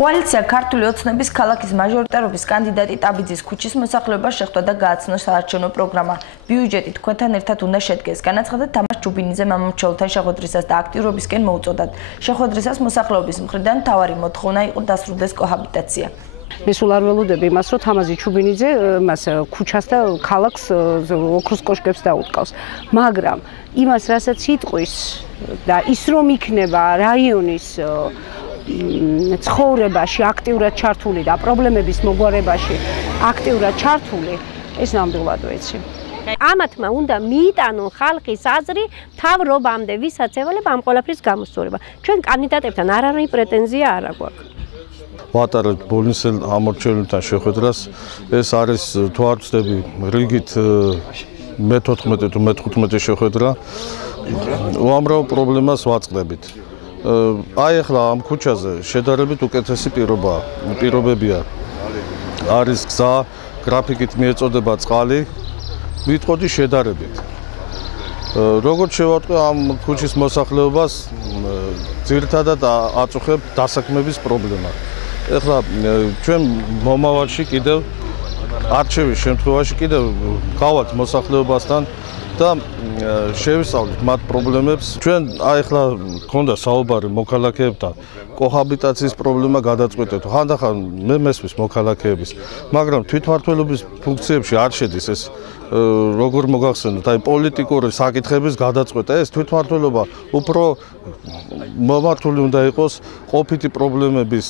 კოალიცია ქართული ოცნების ქალაქის მაჟორიტარობის კანდიდატი ტაბიძის ქუჩის მოსახლეობას შეხვდა და გააცნო საარჩევნო პროგრამა. ბიუჯეტი თქვენთან ერთად უნდა შედგეს. განაცხადა თამარ ჩუბინიძე მამამრჩეველთა შეხვედრისას და აქტიურობისკენ მოუწოდათ. შეხვედრისას მოსახლეობის მხრიდან მთავარი მოთხოვნა იყო დასრულდეს კოჰაბიტაცია. მე სულ არ ველოდები იმას, რომ თამაზი ჩუბინიძე მას ქუჩას და ქალაქს ოქროს კოშკებს დაუტყავს. მაგრამ იმას, რასაც იტყვის და ის რომ იქნება რაიონის ცხოვრებაში აქტიურად ჩართული და პრობლემების მოგვარებაში აქტიურად ჩართული, ეს ნამდვილად ვიცი. ამათმა უნდა მიიტანონ ხალხის აზრი მთავრობამდე, ვისაც ევალება ამ ყველაფრის გამოსწორება. ჩვენ კანდიდატებთან არანაირი პრეტენზია არ აქვს. ვატარებთ ბოლნისელ ამორჩეველთან შეხვედრას. ეს არის თუ არ ვცდები რიგით მე-14 თუ მე-15 შეხვედრა. უამრავ პრობლემას ვაწყდებით. აი ახლა ამ ქუჩაზე შედარებით უკეთესი პირობებია. არის გზა, გრაფიკით მიეწოდება წყალი. ვიტყოდი შედარებით. როგორც შევატყვი ამ ქუჩის მოსახლეობას ძირითადად აწუხებ დასაქმების პრობლემა. ეხლა ჩვენ მომავალში კიდევ არჩევის შემთხვევაში კიდევ გავართ მოსახლეობასთან და შევისწავლით მათ პრობლემებს. ჩვენ ახლა გქონდა საუბარი მოქალაქეებთან კოჰაბიტაციის პრობლემა გადაწყვეტეთ. ხანდახან მე მესმის მოქალაქეების, მაგრამ თვითმმართველობის ფუნქციებში არ შედის ეს როგორ მოგახსენოთ, აი პოლიტიკური საკითხების გადაწყვეტა. ეს თვითმმართველობა უფრო მომართული უნდა იყოს ყოფითი პრობლემების